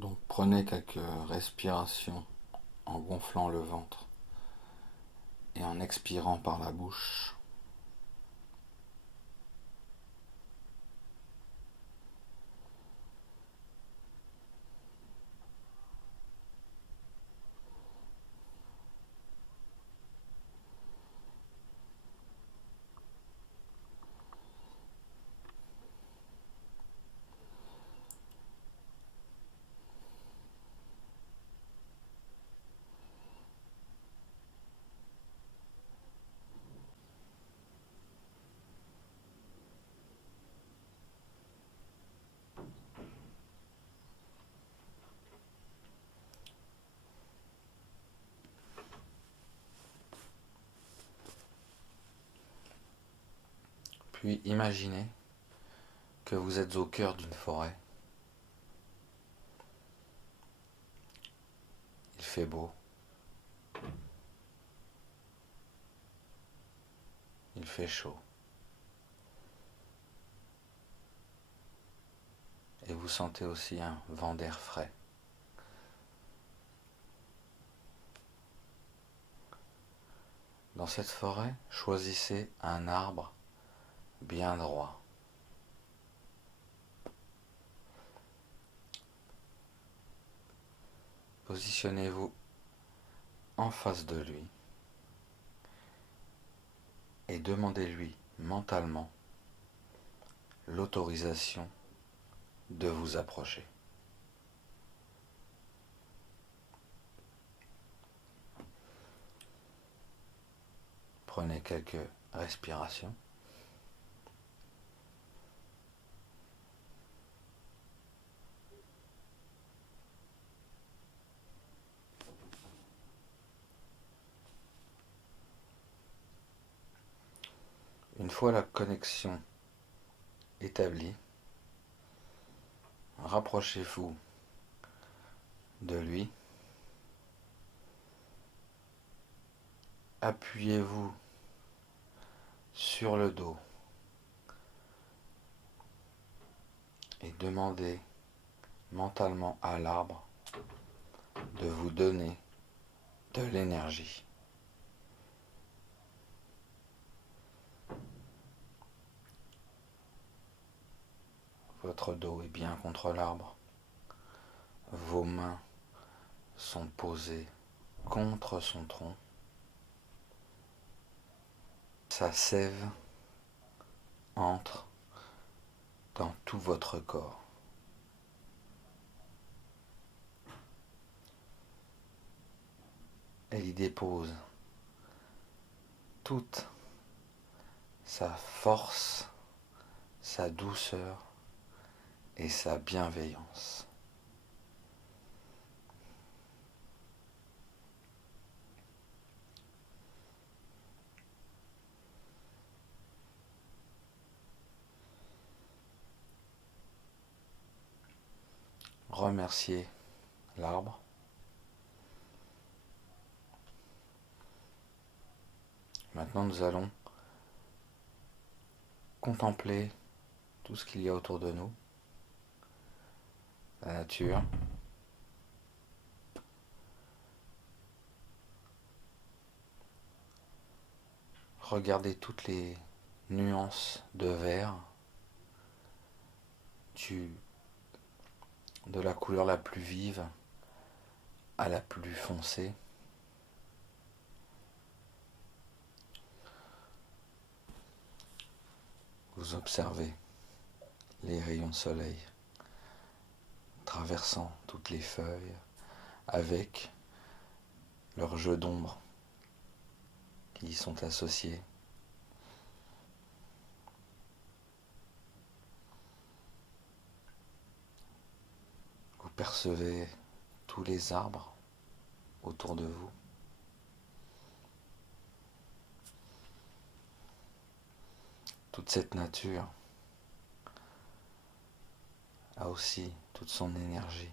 Donc prenez quelques respirations en gonflant le ventre et en expirant par la bouche. Puis imaginez que vous êtes au cœur d'une forêt. Il fait beau. Il fait chaud. Et vous sentez aussi un vent d'air frais. Dans cette forêt, choisissez un arbre bien droit. Positionnez-vous en face de lui et demandez-lui mentalement l'autorisation de vous approcher. Prenez quelques respirations. Une fois la connexion établie, rapprochez-vous de lui. Appuyez-vous sur le dos et demandez mentalement à l'arbre de vous donner de l'énergie. Votre dos est bien contre l'arbre. Vos mains sont posées contre son tronc. Sa sève entre dans tout votre corps. Elle y dépose toute sa force, sa douceur et sa bienveillance. Remerciez l'arbre. Maintenant, nous allons contempler tout ce qu'il y a autour de nous, la nature. Regardez toutes les nuances de vert, de la couleur la plus vive à la plus foncée. Vous observez les rayons de soleil traversant toutes les feuilles avec leurs jeux d'ombre qui y sont associés. Vous percevez tous les arbres autour de vous. Toute cette nature a aussi toute son énergie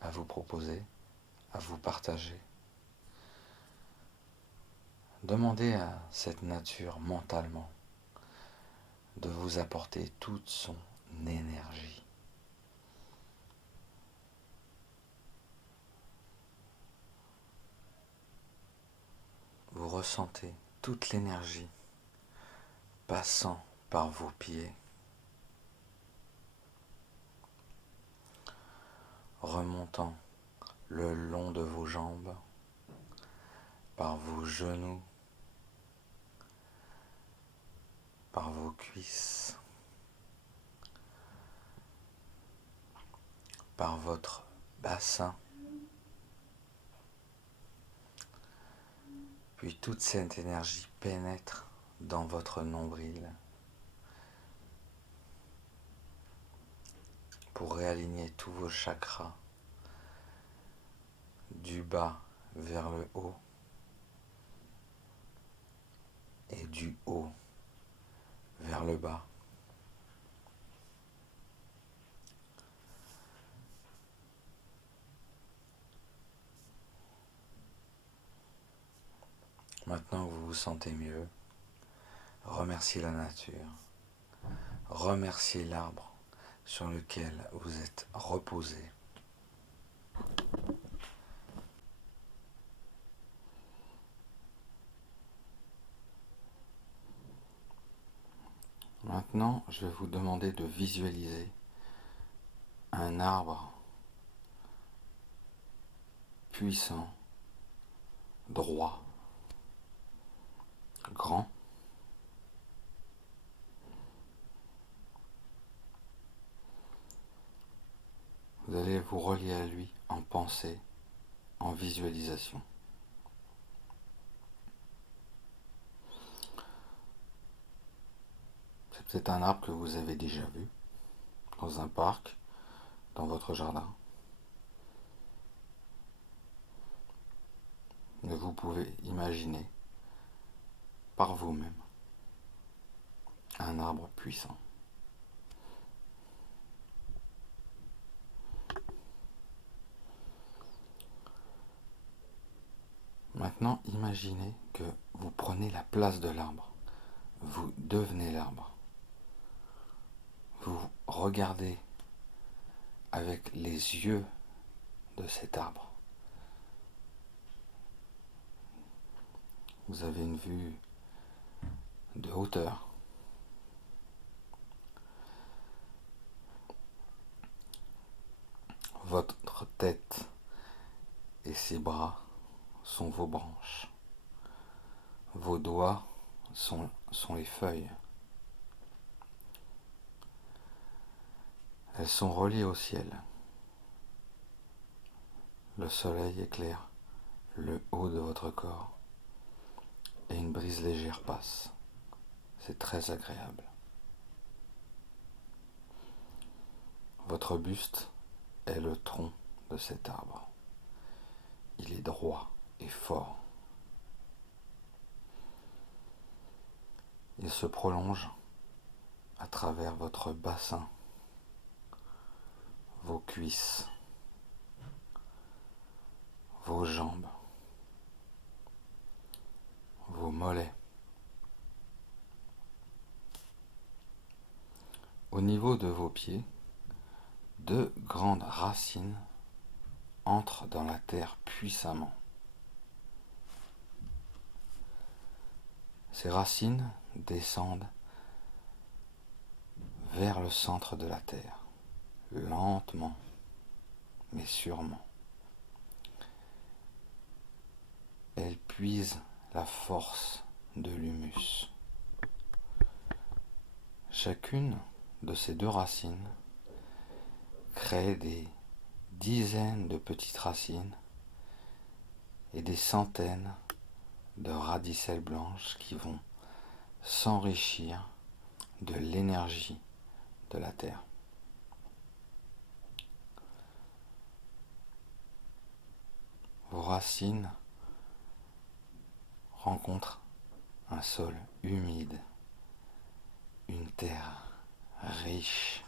à vous proposer, à vous partager. Demandez à cette nature mentalement de vous apporter toute son énergie. ressentez toute l'énergie passant par vos pieds, remontant le long de vos jambes, par vos genoux, par vos cuisses, par votre bassin, puis toute cette énergie pénètre dans votre nombril pour réaligner tous vos chakras du bas vers le haut et du haut vers le bas. Maintenant que vous vous sentez mieux, remerciez la nature, remerciez l'arbre sur lequel vous êtes reposé. Maintenant, je vais vous demander de visualiser un arbre puissant, droit, grand. Vous allez vous relier à lui en pensée, en visualisation. C'est peut-être un arbre que vous avez déjà vu dans un parc, dans votre jardin. Mais vous pouvez imaginer par vous-même un arbre puissant. Maintenant, imaginez que vous prenez la place de l'arbre. Vous devenez l'arbre. Vous regardez avec les yeux de cet arbre. Vous avez une vue de hauteur. Votre tête et ses bras sont vos branches. Vos doigts sont les feuilles. Elles sont reliées au ciel. Le soleil éclaire le haut de votre corps et une brise légère passe. C'est très agréable. Votre buste est le tronc de cet arbre. Il est droit et fort. Il se prolonge à travers votre bassin, vos cuisses, vos jambes, vos mollets. Au niveau de vos pieds, deux grandes racines entrent dans la terre puissamment. Ces racines descendent vers le centre de la terre, lentement mais sûrement. Elles puisent la force de l'humus. Chacune de ces deux racines crée des dizaines de petites racines et des centaines de radicelles blanches qui vont s'enrichir de l'énergie de la terre. Vos racines rencontrent un sol humide, une terre riche.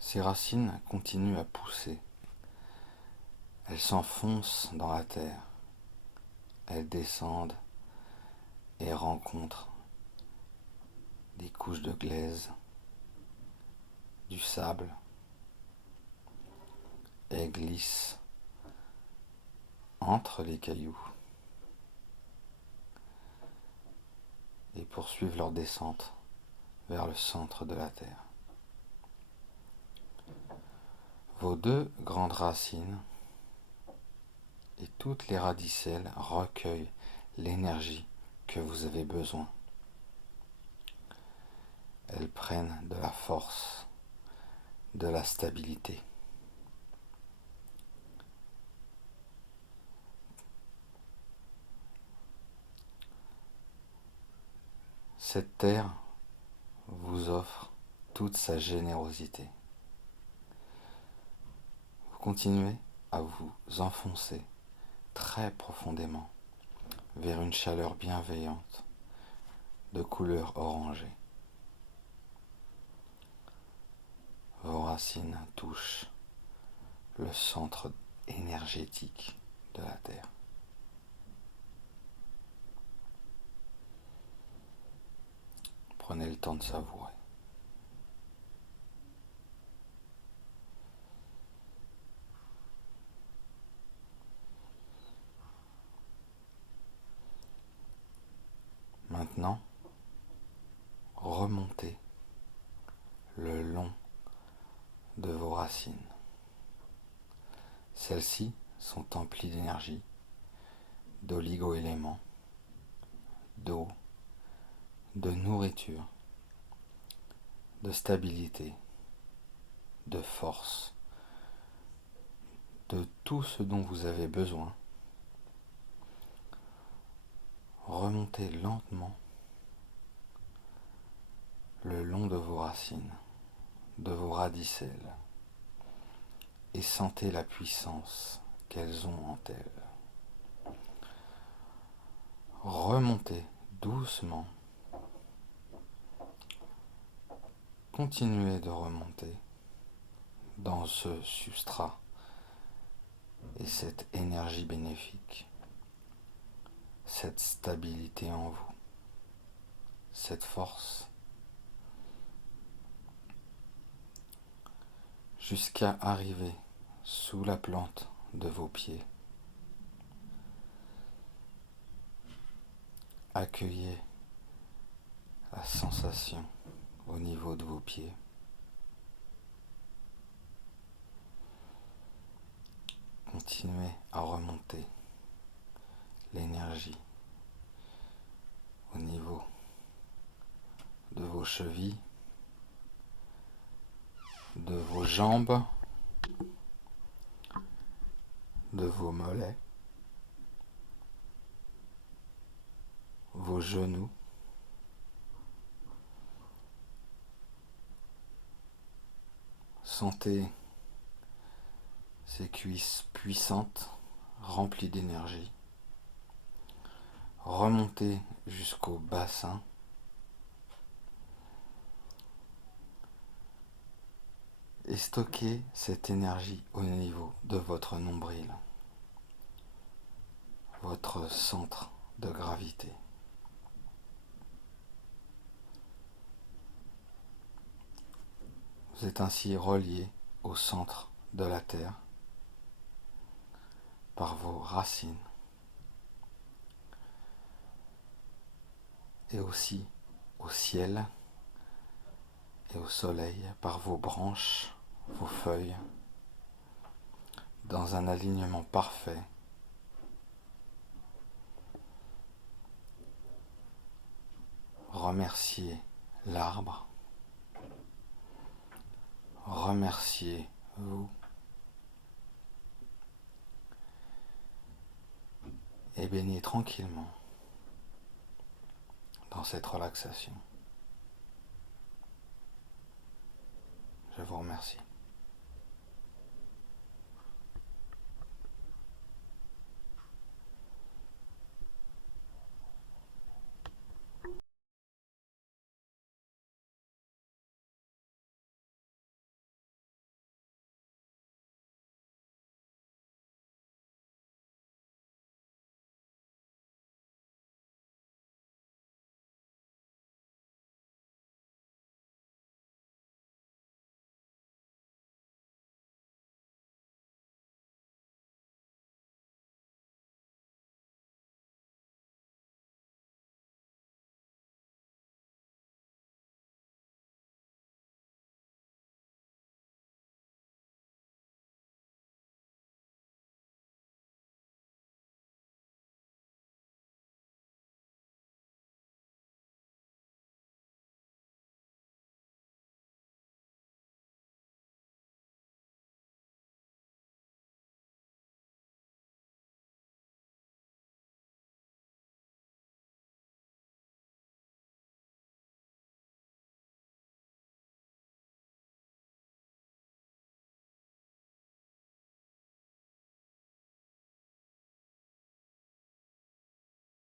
Ces racines continuent à pousser. Elles s'enfoncent dans la terre. Elles descendent et rencontrent des couches de glaise, du sable, et glissent entre les cailloux et poursuivent leur descente vers le centre de la Terre. Vos deux grandes racines et toutes les radicelles recueillent l'énergie que vous avez besoin. Elles prennent de la force, de la stabilité. Cette terre vous offre toute sa générosité. Vous continuez à vous enfoncer très profondément vers une chaleur bienveillante de couleur orangée. Vos racines touchent le centre énergétique de la Terre. Prenez le temps de savourer. Maintenant, remontez le long de vos racines. Celles-ci sont emplies d'énergie, d'oligo-éléments, d'eau, de nourriture, de stabilité, de force, de tout ce dont vous avez besoin. Remontez lentement le long de vos racines, de vos radicelles, et sentez la puissance qu'elles ont en elles. Remontez doucement. Continuez de remonter dans ce substrat et cette énergie bénéfique, cette stabilité en vous, cette force, jusqu'à arriver sous la plante de vos pieds. Accueillez la sensation au niveau de vos pieds. Continuez à remonter l'énergie au niveau de vos chevilles, de vos jambes, de vos mollets, vos genoux, sentez ces cuisses puissantes, remplies d'énergie. Remontez jusqu'au bassin. Et stockez cette énergie au niveau de votre nombril, votre centre de gravité. Vous êtes ainsi relié au centre de la Terre par vos racines et aussi au ciel et au soleil par vos branches, vos feuilles, dans un alignement parfait. Remerciez l'arbre, remerciez-vous et baignez tranquillement dans cette relaxation. Je vous remercie.